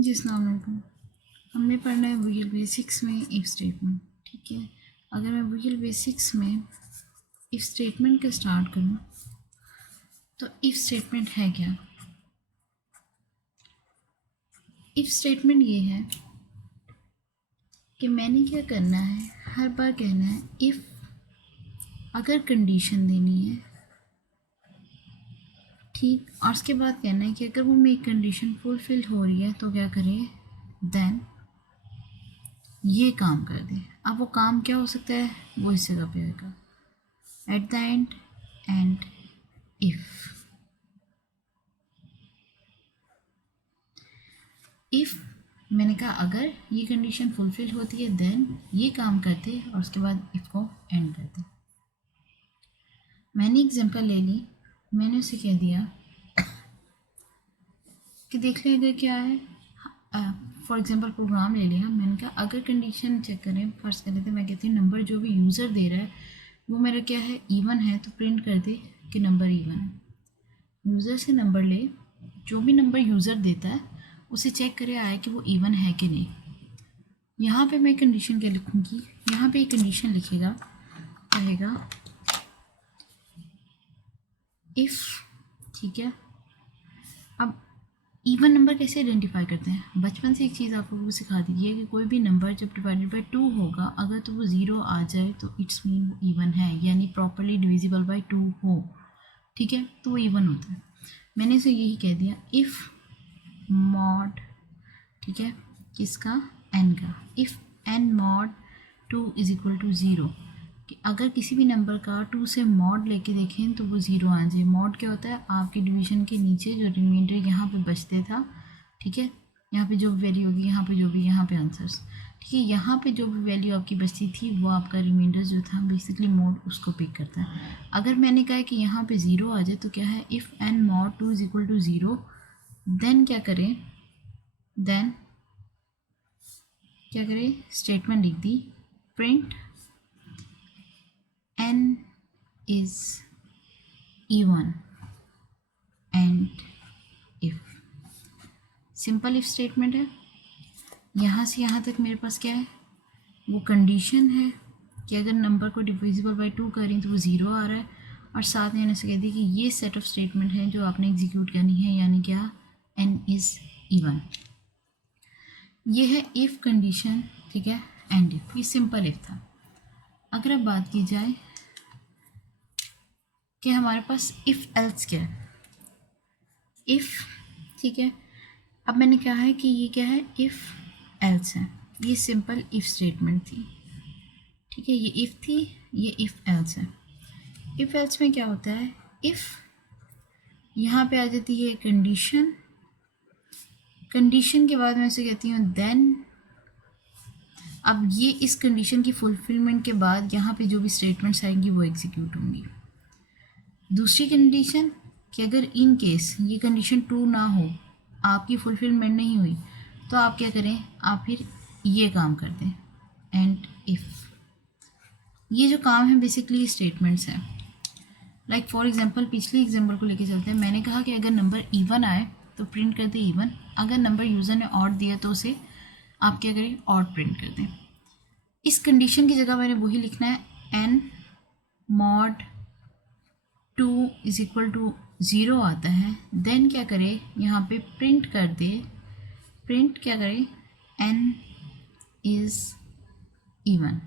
जी अस्सलाम वालेकुम। हमने पढ़ना है विजुअल बेसिक्स में इफ़ स्टेटमेंट। ठीक है, अगर मैं विजुअल बेसिक्स में इफ़ स्टेटमेंट का स्टार्ट करूँ तो इफ़ स्टेटमेंट है क्या? इफ़ स्टेटमेंट ये है कि मैंने क्या करना है, हर बार कहना है इफ़ अगर कंडीशन देनी है, ठीक, और उसके बाद कहना है कि अगर वो मेरी कंडीशन फुलफिल हो रही है तो क्या करें, देन ये काम कर दे। अब वो काम क्या हो सकता है, वो इस जगह पे आएगा at the end if if मैंने कहा अगर ये कंडीशन फुलफिल होती है देन ये काम करते और उसके बाद इफ़ को एंड करते। मैंने एग्जांपल ले ली, मैंने उसे कह दिया कि देख ले अगर क्या है, फॉर एग्जांपल प्रोग्राम ले लिया, मैंने कहा अगर कंडीशन चेक करें, फर्स्ट कर लेते, मैं कहती हूँ नंबर जो भी यूज़र दे रहा है वो मेरा क्या है, इवन है, तो प्रिंट कर दे कि नंबर इवन है। यूज़र से नंबर ले, जो भी नंबर यूज़र देता है उसे चेक करे आए कि वो इवन है कि नहीं। यहाँ पे मैं कंडीशन क्या लिखूँगी, यहाँ पे एक कंडीशन लिखेगा, कहेगा इफ़, ठीक है। अब इवन नंबर कैसे आइडेंटिफाई करते हैं, बचपन से एक चीज़ आपको वो सिखा दी है कि कोई भी नंबर जब डिवाइडेड बाई 2 होगा अगर तो वो 0 आ जाए तो इट्स मीन वो इवन है, यानी प्रॉपरली डिविजिबल बाई 2 हो, ठीक है, तो वो इवन होता है। मैंने इसे यही कह दिया इफ़ मॉड, ठीक है, किसका, एन का, if n mod 2 is equal to 0, कि अगर किसी भी नंबर का 2 से मॉड लेके देखें तो वो 0 आ जाए। मॉड क्या होता है, आपकी डिवीजन के नीचे जो रिमाइंडर यहाँ पे बचते था, ठीक है, यहाँ पे जो भी वैल्यू होगी, यहाँ पे जो भी, यहाँ पे आंसर्स, ठीक है, यहाँ पे जो भी वैल्यू आपकी बचती थी वो आपका रिमाइंडर जो था बेसिकली मॉड उसको पिक करता है। अगर मैंने कहा कि यहाँ पे 0 आ जाए तो क्या है, if n mod 2 is equal to 0, then क्या करें, देन क्या करें, स्टेटमेंट लिख दी, print n is even and if. Simple if statement है। यहाँ से यहाँ तक मेरे पास क्या है, वो कंडीशन है कि अगर नंबर को डिविजिबल बाई 2 करें तो वो 0 आ रहा है, और साथ में मैंने से कह दी कि ये सेट ऑफ स्टेटमेंट है जो आपने एग्जीक्यूट करनी है, यानी क्या, n इज़ इवन। ये है इफ़ कंडीशन, ठीक है, एंड इफ, ये सिंपल इफ था। अगर अब बात की जाए कि हमारे पास इफ़ एल्स क्या है, इफ़, ठीक है, अब मैंने कहा है कि ये क्या है, इफ़ एल्स है, ये सिंपल इफ़ स्टेटमेंट थी, ठीक है, ये इफ़ थी, ये इफ़ एल्स है। इफ़ एल्स में क्या होता है, इफ़ यहाँ पे आ जाती है कंडीशन, कंडीशन के बाद मैं इसे कहती हूँ देन। अब ये इस कंडीशन की फुलफिलमेंट के बाद यहाँ पे जो भी स्टेटमेंट्स आएंगी वो एग्जीक्यूट होंगी। दूसरी कंडीशन कि अगर इन केस ये कंडीशन ट्रू ना हो, आपकी फुलफिलमेंट नहीं हुई, तो आप क्या करें, आप फिर ये काम कर दें, एंड इफ़। ये जो काम है बेसिकली स्टेटमेंट्स हैं। लाइक फॉर एग्जांपल पिछले एग्जांपल को लेके चलते हैं, मैंने कहा कि अगर नंबर इवन आए तो प्रिंट कर दे इवन, अगर नंबर यूज़र ने ऑड दिया तो उसे आप क्या करें, ऑड प्रिंट कर दें। इस कंडीशन की जगह मैंने वही लिखना है, n mod 2 is equal to 0 आता है, देन क्या करें, यहाँ पे प्रिंट कर दे, प्रिंट क्या करें, n is even.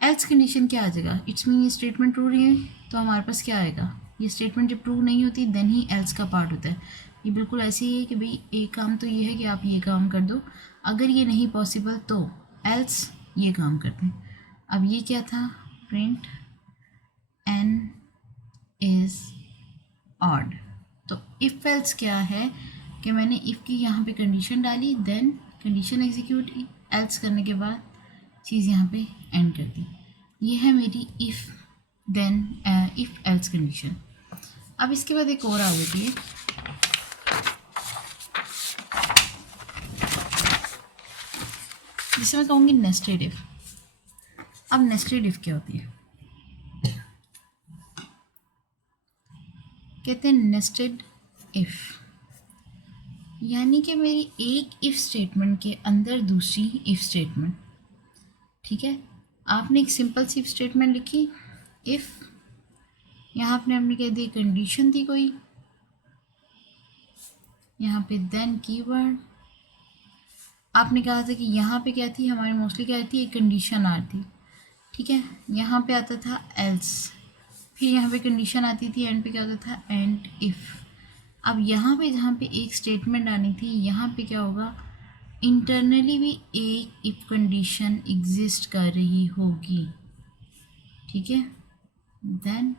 Else condition क्या आ जाएगा, इट्स मीन ये स्टेटमेंट ट्रू नहीं है, तो हमारे पास क्या आएगा, ये स्टेटमेंट जब ट्रू नहीं होती देन ही एल्स का पार्ट होता है। ये बिल्कुल ऐसे ही है कि भाई एक काम तो ये है कि आप ये काम कर दो, अगर ये नहीं पॉसिबल तो एल्स ये काम करते हैं। अब ये क्या था, प्रिंट n इज़ ऑड। तो इफ़ एल्स क्या है कि मैंने इफ़ की यहाँ पे कंडीशन डाली, देन कंडीशन एग्जीक्यूट, एल्स करने के बाद चीज़ यहाँ पे एंड कर दी। ये है मेरी if then if else condition. अब इसके बाद एक और आ जाती है, जिसे मैं कहूँगी नेस्टेड इफ़। अब नेस्टेड इफ़ क्या होती है, कहते हैं नेस्टेड इफ़, यानी कि मेरी एक इफ़ स्टेटमेंट के अंदर दूसरी इफ़ स्टेटमेंट, ठीक है। आपने एक सिंपल सी इफ स्टेटमेंट लिखी, इफ़, यहाँ पे हमने कह दी कंडीशन थी कोई, यहाँ पे देन कीवर्ड, आपने कहा था कि यहाँ पे क्या थी हमारी, मोस्टली क्या थी, एक कंडीशन आ थी, ठीक है। यहाँ पे आता था एल्स, फिर यहाँ पे कंडीशन आती थी, एंड पे क्या होता था, एंड इफ़। अब यहाँ पे जहाँ पे एक स्टेटमेंट आनी थी, यहाँ पे क्या होगा, इंटरनली भी एक इफ कंडीशन एग्जिस्ट कर रही होगी, ठीक है। देन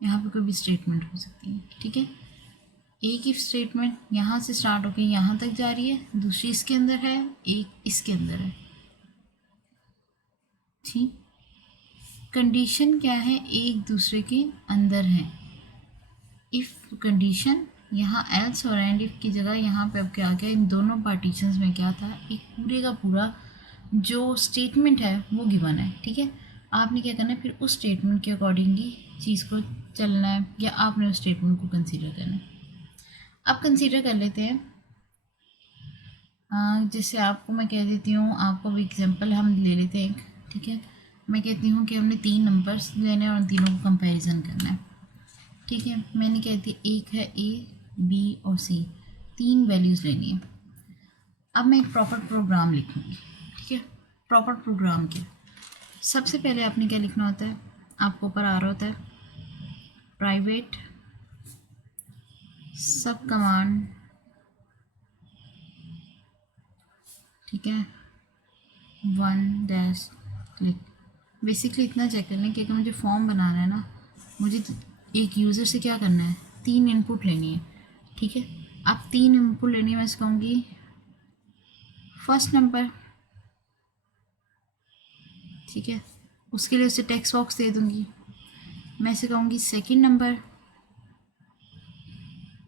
यहाँ पे कोई भी स्टेटमेंट हो सकती है, ठीक है। एक इफ स्टेटमेंट यहाँ से स्टार्ट होकर यहाँ तक जा रही है, दूसरी इसके अंदर है, एक इसके अंदर है, ठीक। कंडीशन क्या है, एक दूसरे के अंदर है। इफ़ कंडीशन, यहाँ एल्स और एंड इफ़ की जगह यहाँ पे अब क्या आ गया, इन दोनों पार्टीशंस में क्या था, एक पूरे का पूरा जो स्टेटमेंट है वो गिवन है, ठीक है। आपने क्या करना है, फिर उस स्टेटमेंट के अकॉर्डिंगली चीज़ को चलना है, या आपने उस स्टेटमेंट को कंसीडर करना है। अब कंसीडर कर लेते हैं, जैसे आपको मैं कह देती हूँ, आपको भी एग्जांपल हम ले लेते हैं एक, ठीक है। मैं कहती हूँ कि हमने 3 नंबर्स लेने हैं और उन तीनों को कंपैरिजन करना है, ठीक है। मैंने कह दिया एक है ए, बी और सी, 3 वैल्यूज़ लेनी है। अब मैं एक प्रॉपर प्रोग्राम लिखूँगी, ठीक है। प्रॉपर प्रोग्राम के सबसे पहले आपने क्या लिखना होता है, आपको ऊपर आ रहा होता है प्राइवेट सब कमांड, ठीक है, 1 क्लिक। बेसिकली इतना चेक कर लें कि अगर मुझे फॉर्म बनाना है ना, मुझे एक यूज़र से क्या करना है, 3 इनपुट लेनी है, ठीक है। अब 3 इनपुट लेनी है, मैं इसे कहूँगी फर्स्ट नंबर, ठीक है। उसके लिए उसे टेक्स्ट बॉक्स दे दूँगी। मैं इसे कहूँगी सेकंड नंबर,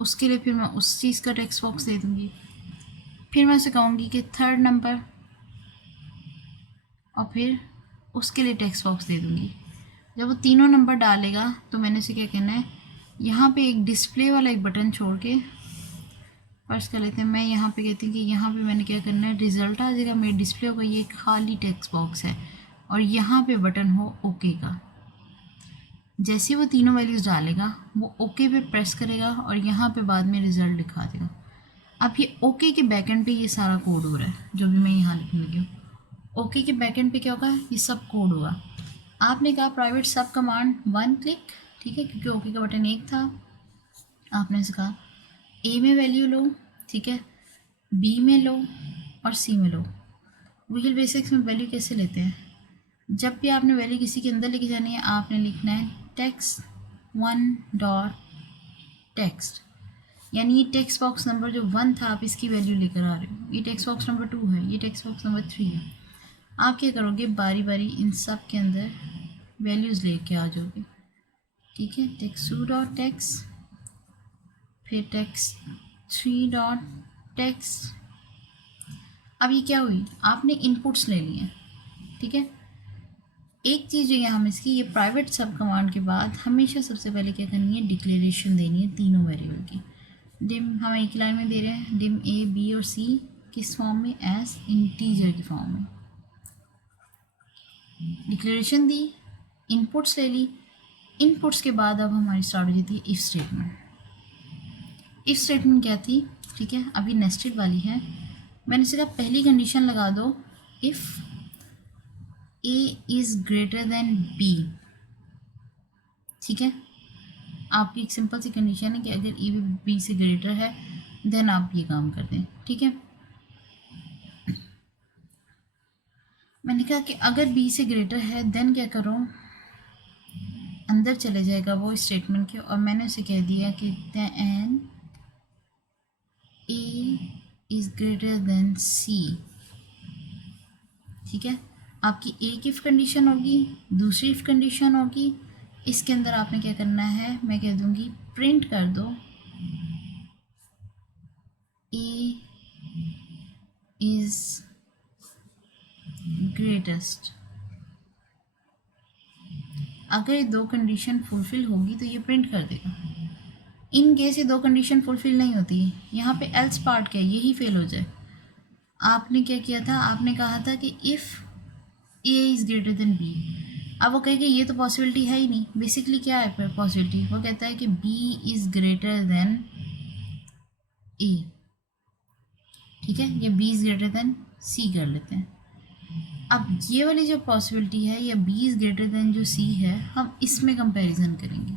उसके लिए फिर मैं उस चीज़ का टेक्स्ट बॉक्स दे दूँगी। फिर मैं उसे कहूँगी कि थर्ड नंबर, और फिर उसके लिए टेक्स्ट बॉक्स दे दूँगी। जब वो तीनों नंबर डालेगा तो मैंने उसे क्या कहना है, यहाँ पे एक डिस्प्ले वाला एक बटन छोड़ के, फर्ज कर लेते हैं, मैं यहाँ पे कहती हूँ कि यहाँ पे मैंने क्या करना है, रिज़ल्ट आ जाएगा, मेरे डिस्प्ले होगा, ये खाली टेक्स्ट बॉक्स है, और यहाँ पे बटन हो ओके का। जैसे वो तीनों वैल्यूज़ डालेगा, वो ओके पे प्रेस करेगा और यहाँ पे बाद में रिज़ल्ट दिखा देगा। अब ये ओके के बैकएंड पे ये सारा कोड हो रहा है, जो भी मैं यहाँ लिखने लगी हूँ। ओके के बैकएंड पे क्या होगा, ये सब कोड होगा। आपने कहा प्राइवेट सब कमांड 1 क्लिक, ठीक है, क्योंकि ओके का बटन एक था। आपने से कहा ए में वैल्यू लो, ठीक है, बी में लो और सी में लो। विजुअल बेसिक्स में वैल्यू कैसे लेते हैं, जब भी आपने वैल्यू किसी के अंदर लेके जानी है, आपने लिखना है टेक्स्ट 1 डॉट टेक्स्ट, यानी ये टेक्स्ट बॉक्स नंबर जो 1 था, आप इसकी वैल्यू लेकर आ रहे हो, ये टेक्स्ट बॉक्स नंबर 2 है, ये टेक्स्ट बॉक्स नंबर 3 है। आप क्या करोगे, बारी बारी इन सब के अंदर वैल्यूज़ लेके आ जाओगे, ठीक है। टेक्स्ट 2 डॉट टेक्स्ट, फिर टेक्स्ट 3 डॉट टेक्स्ट। अब ये क्या हुई, आपने इनपुट्स ले लिए, ठीक है। एक चीज़ जो यहाँ मिस की, ये प्राइवेट सब कमांड के बाद हमेशा सबसे पहले क्या करनी है, डिक्लेरेशन देनी है तीनों वेरिएबल की। डिम हम एक लाइन में दे रहे हैं, डिम ए बी और सी किस फॉर्म में, एज इंटीजर की फॉर्म में। डिक्लेरेशन दी, इनपुट्स ले ली, इनपुट्स के बाद अब हमारी स्टार्ट हो जाती है इफ़ स्टेटमेंट। इफ़ स्टेटमेंट क्या थी, ठीक है, अभी नेस्टेड वाली है। मैंने सिर्फ पहली कंडीशन लगा दो, if a is greater than b, ठीक है। आपकी एक सिंपल सी कंडीशन है कि अगर ए बी से ग्रेटर है देन आप ये काम कर दें, ठीक है। मैंने कहा कि अगर बी से ग्रेटर है देन क्या करो, अंदर चले जाएगा वो स्टेटमेंट के, और मैंने उसे कह दिया कि then a is greater than c, ठीक है। आपकी एक इफ़ कंडीशन होगी, दूसरी इफ़ कंडीशन होगी, इसके अंदर आपने क्या करना है, मैं कह दूँगी प्रिंट कर दो ए इज़ ग्रेटेस्ट। अगर ये दो कंडीशन फुलफिल होगी तो ये प्रिंट कर देगा। इन केस ये दो कंडीशन फुलफिल नहीं होती, यहाँ पे एल्स पार्ट क्या है, यही फेल हो जाए। आपने क्या किया था, आपने कहा था कि if a is greater than b. अब वो कहेगा ये तो पॉसिबिलिटी है ही नहीं। बेसिकली क्या है पॉसिबिलिटी, वो कहता है कि बी इज़ ग्रेटर देन ए। ठीक है, या बी इज़ ग्रेटर देन सी कर लेते हैं। अब ये वाली जो पॉसिबिलिटी है, या बी इज़ ग्रेटर देन जो सी है, हम इसमें कंपैरिजन करेंगे।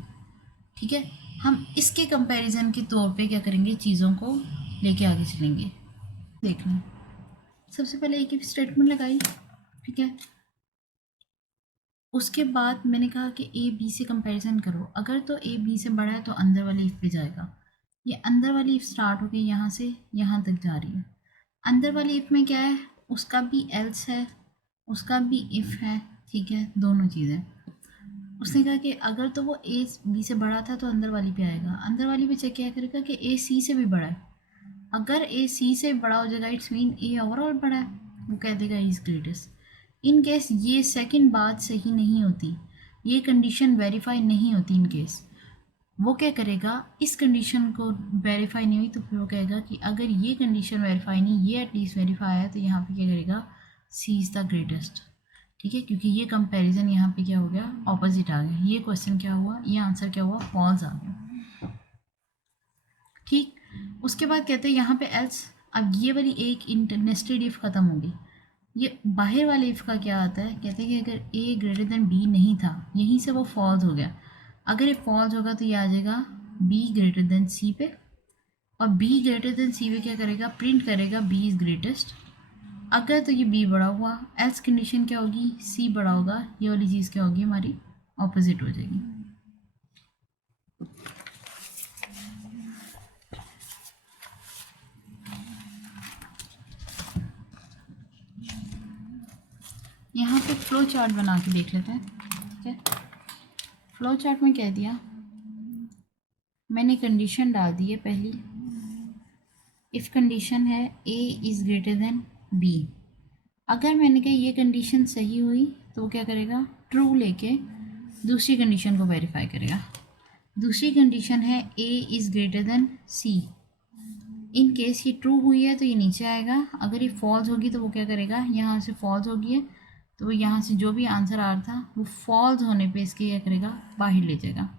ठीक है, हम इसके कंपैरिजन के तौर पे क्या करेंगे, चीज़ों को लेके आगे चलेंगे। देखना, सबसे पहले एक ही स्टेटमेंट लगाई। ठीक है, उसके बाद मैंने कहा कि ए बी से कंपैरिजन करो। अगर तो ए बी से बड़ा है तो अंदर वाली इफ़ पे जाएगा। ये अंदर वाली इफ़ स्टार्ट हो गई यहाँ से यहाँ तक जा रही है। अंदर वाली इफ़ में क्या है, उसका भी एल्स है, उसका भी इफ़ है। ठीक है, दोनों चीज़ें। उसने कहा कि अगर तो वो ए बी से बड़ा था तो अंदर वाली पे आएगा। अंदर वाली पे चेक क्या करेगा कि ए सी से भी बड़ा है। अगर ए सी से बड़ा हो जाएगा, इट्स मीन ए ओवरऑल बड़ा है, वो कह देगा इज ग्रेटेस्ट। इन केस ये सेकंड बात सही नहीं होती, ये कंडीशन वेरीफाई नहीं होती, इन केस वो क्या करेगा, इस कंडीशन को वेरीफाई नहीं हुई तो फिर वो कहेगा कि अगर ये कंडीशन वेरीफाई नहीं, ये एटलीस्ट वेरीफाई है, तो यहाँ पे क्या करेगा, सी इज़ द ग्रेटेस्ट। ठीक है, क्योंकि ये कंपैरिजन यहाँ पे क्या हो गया, ऑपोजिट आ गया। ये क्वेश्चन क्या हुआ, ये आंसर क्या हुआ, फॉल्स आ गया। ठीक, उसके बाद कहते हैं यहाँ पे एल्स। अब ये वाली एक नेस्टेड इफ ख़त्म होगी। ये बाहर वाले इफ़ का क्या आता है, कहते हैं कि अगर ए ग्रेटर देन बी नहीं था, यहीं से वो फॉल्स हो गया। अगर ये फॉल्स होगा तो ये आ जाएगा बी ग्रेटर देन सी पे, और बी ग्रेटर देन सी पे क्या करेगा, प्रिंट करेगा बी इज़ ग्रेटेस्ट। अगर तो ये बी बड़ा हुआ, एल्स कंडीशन क्या होगी, सी बड़ा होगा, ये वाली चीज़ क्या होगी, हमारी ऑपोजिट हो जाएगी। यहाँ पे फ्लो चार्ट बना के देख लेते हैं। ठीक है, फ्लो चार्ट में कह दिया, मैंने कंडीशन डाल दी है पहली। इफ़ कंडीशन है a is greater than b. अगर मैंने कहा ये कंडीशन सही हुई तो वो क्या करेगा, ट्रू लेके दूसरी कंडीशन को वेरीफाई करेगा। दूसरी कंडीशन है a is greater than c. In case ये ट्रू हुई है तो ये नीचे आएगा। अगर ये फॉल्स होगी तो वो क्या करेगा, यहाँ से फॉल्स होगी है तो वो यहाँ से जो भी आंसर आ रहा था वो फॉल्स होने पे इसके क्या करेगा, बाहर ले जाएगा।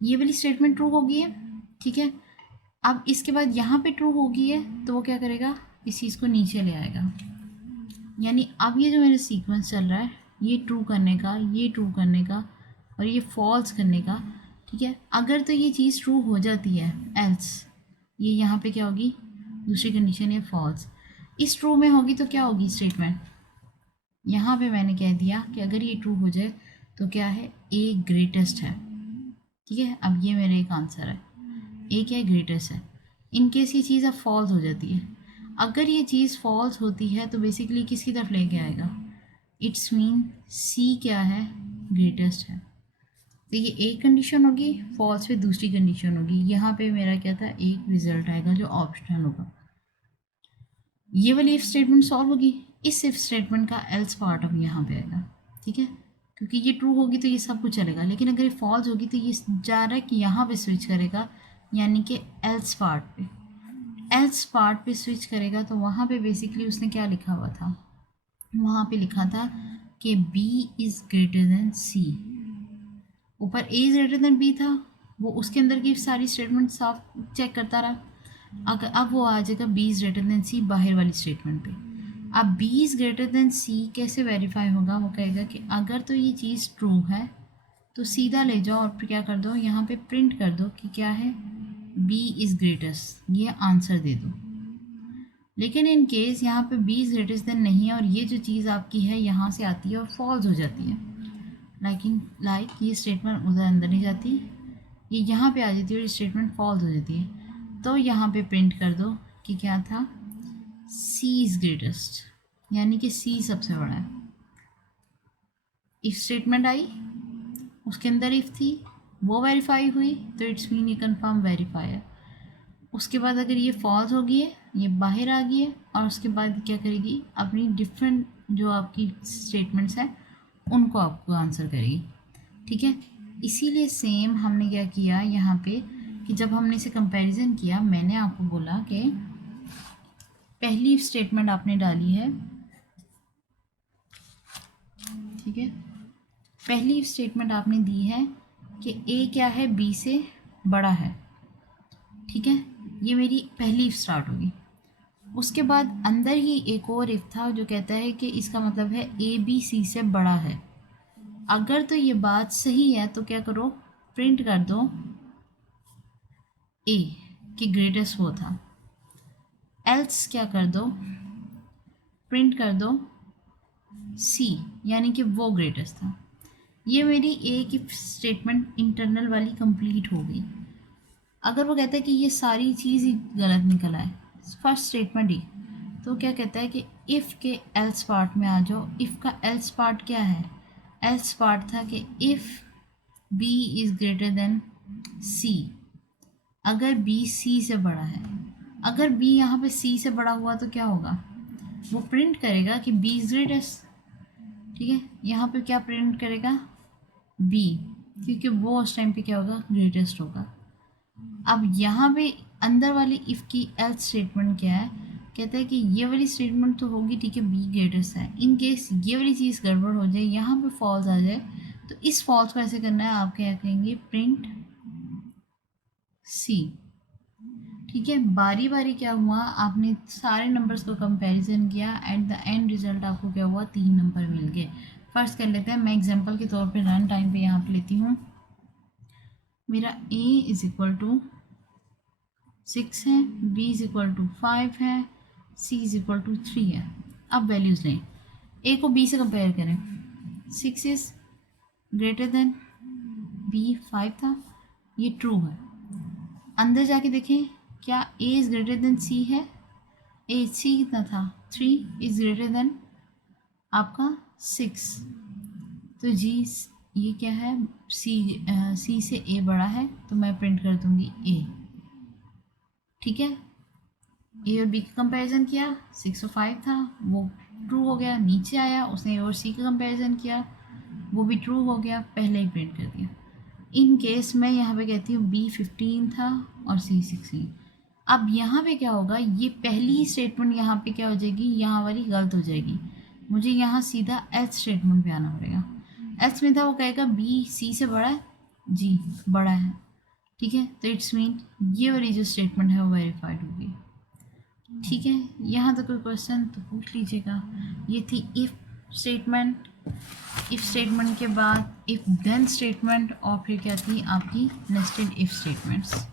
ये वाली स्टेटमेंट ट्रू होगी है। ठीक है, अब इसके बाद यहाँ पे ट्रू होगी है तो वो क्या करेगा, इस चीज़ को नीचे ले आएगा। यानी अब ये जो मेरा सीक्वेंस चल रहा है, ये ट्रू करने का, ये ट्रू करने का और ये फॉल्स करने का। ठीक है, अगर तो ये चीज़ ट्रू हो जाती है, एल्स ये यहाँ पे क्या होगी, दूसरी कंडीशन है फॉल्स। इस ट्रू में होगी तो क्या होगी स्टेटमेंट, यहाँ पे मैंने कह दिया कि अगर ये ट्रू हो जाए तो क्या है, ए ग्रेटेस्ट है। ठीक है, अब ये मेरा एक आंसर है, ए क्या है, ग्रेटेस्ट है। इन केस ये चीज़ अब फॉल्स हो जाती है, अगर ये चीज़ फॉल्स होती है तो बेसिकली किसकी तरफ लेके आएगा, इट्स मीन सी क्या है, ग्रेटेस्ट है। तो ये एक कंडीशन होगी, फॉल्स पे दूसरी कंडीशन होगी। यहाँ पे मेरा क्या था, एक रिजल्ट आएगा जो ऑप्शनल होगा। ये वाली इफ स्टेटमेंट सॉल्व होगी। इस इफ स्टेटमेंट का एल्स पार्ट अब यहाँ पे आएगा। ठीक है, क्योंकि ये ट्रू होगी तो ये सब कुछ चलेगा, लेकिन अगर ये फॉल्स होगी तो ये जा रहा है कि यहाँ पे स्विच करेगा, यानी कि एल्स पार्ट पे। एल्स पार्ट पे स्विच करेगा तो वहाँ पे बेसिकली उसने क्या लिखा हुआ था, वहाँ पे लिखा था कि b is greater than c. ऊपर a is greater than b था, वो उसके अंदर की सारी स्टेटमेंट साफ चेक करता रहा। अगर अब वो आ जाएगा बी इज़ ग्रेटर देन सी बाहर वाली स्टेटमेंट पे। अब बी इज़ ग्रेटर देन सी कैसे वेरीफाई होगा, वो कहेगा कि अगर तो ये चीज़ ट्रू है तो सीधा ले जाओ और फिर क्या कर दो, यहाँ पे प्रिंट कर दो कि क्या है, बी इज़ ग्रेटेस्ट, ये आंसर दे दो। लेकिन इन केस यहाँ पे बी इज़ ग्रेटेस्ट देन नहीं है और ये जो चीज़ आपकी है यहाँ से आती है और फॉल्स हो जाती है, लेकिन ये स्टेटमेंट उधर अंदर नहीं जाती, ये यहाँ पे आ जाती है और स्टेटमेंट फॉल्स हो जाती है, तो यहाँ पे प्रिंट कर दो कि क्या था, सी इज़ ग्रेटेस्ट, यानी कि सी सबसे बड़ा है। इफ स्टेटमेंट आई, उसके अंदर इफ थी, वो वेरीफाई हुई तो इट्स मीन ये कन्फर्म वेरीफाई है। उसके बाद अगर ये फॉल्स हो गई है, ये बाहर आ गई है, और उसके बाद क्या करेगी, अपनी डिफरेंट जो आपकी स्टेटमेंट्स हैं उनको आपको आंसर करेगी। ठीक है। इसीलिए सेम हमने क्या किया यहाँ पे कि जब हमने इसे कंपैरिजन किया, मैंने आपको बोला कि पहली स्टेटमेंट आपने डाली है, ठीक है, पहली स्टेटमेंट आपने दी है कि ए क्या है, बी से बड़ा है, ठीक है, ये मेरी पहली इफ स्टार्ट होगी। उसके बाद अंदर ही एक और इफ था जो कहता है कि इसका मतलब है ए बी सी से बड़ा है। अगर तो ये बात सही है तो क्या करो, प्रिंट कर दो ए कि ग्रेटेस्ट वो था, एल्स क्या कर दो, प्रिंट कर दो सी यानी कि वो ग्रेटेस्ट था। ये मेरी ए की स्टेटमेंट इंटरनल वाली कंप्लीट हो गई। अगर वो कहता है कि ये सारी चीज़ ही गलत निकल आए, फर्स्ट स्टेटमेंट ही, तो क्या कहता है कि इफ़ के एल्स पार्ट में आ जाओ। इफ़ का एल्स पार्ट क्या है, एल्स पार्ट था कि if b is greater than c, अगर बी सी से बड़ा है। अगर बी यहाँ पे सी से बड़ा हुआ तो क्या होगा, वो प्रिंट करेगा कि बी इज़ ग्रेटेस्ट, ठीक है। यहाँ पे क्या प्रिंट करेगा, बी, क्योंकि वो उस टाइम पे क्या होगा, ग्रेटेस्ट होगा। अब यहाँ पे अंदर वाली इफ़ की एल्स स्टेटमेंट क्या है, कहता है कि ये वाली स्टेटमेंट तो होगी, ठीक है, बी ग्रेटेस्ट है। इन केस ये वाली चीज़ गड़बड़ हो जाए, यहाँ पे फॉल्स आ जाए, तो इस फॉल्स को ऐसे करना है, आप क्या कहेंगे, प्रिंट सी, ठीक है। बारी बारी क्या हुआ, आपने सारे नंबर्स को कंपैरिजन किया, एट द एंड रिजल्ट आपको क्या हुआ, 3 नंबर मिल गए। फर्स्ट कर लेते हैं, मैं एग्जांपल के तौर पे रन टाइम पे यहाँ पे लेती हूँ। मेरा a इज़ इक्वल टू 6 है, b इज़ इक्वल टू 5 है, c इज़ इक्वल टू 3 है। अब वैल्यूज़ लें, a को b से कंपेयर करें, 6 इज़ ग्रेटर देन b, 5 था, ये ट्रू है। अंदर जाके देखें क्या a is greater then c है, a c कितना था, 3 इज़ ग्रेटर देन आपका 6, तो जी ये क्या है, सी से ए बड़ा है, तो मैं प्रिंट कर दूंगी ए, ठीक है। ए और बी का कंपैरिजन किया, 6 और 5 था, वो ट्रू हो गया। नीचे आया, उसने ए और सी का कंपैरिजन किया, वो भी ट्रू हो गया, पहले ही प्रिंट कर दिया। इन केस मैं यहाँ पे कहती हूँ बी 15 था और सी 16। अब यहाँ पे क्या होगा, ये पहली स्टेटमेंट यहाँ पे क्या हो जाएगी, यहाँ वाली गलत हो जाएगी। मुझे यहाँ सीधा एल्स स्टेटमेंट पे आना पड़ेगा। एल्स में था, वो कहेगा बी सी से बड़ा है, जी बड़ा है, ठीक है, तो इट्स मीन ये वाली जो स्टेटमेंट है वो वेरीफाइड होगी, ठीक है। यहाँ तो कोई क्वेश्चन तो पूछ लीजिएगा। ये थी इफ़ स्टेटमेंट। इफ़ स्टेटमेंट के बाद इफ़ देन स्टेटमेंट, और फिर क्या थी आपकी नेस्टेड इफ़ स्टेटमेंट्स।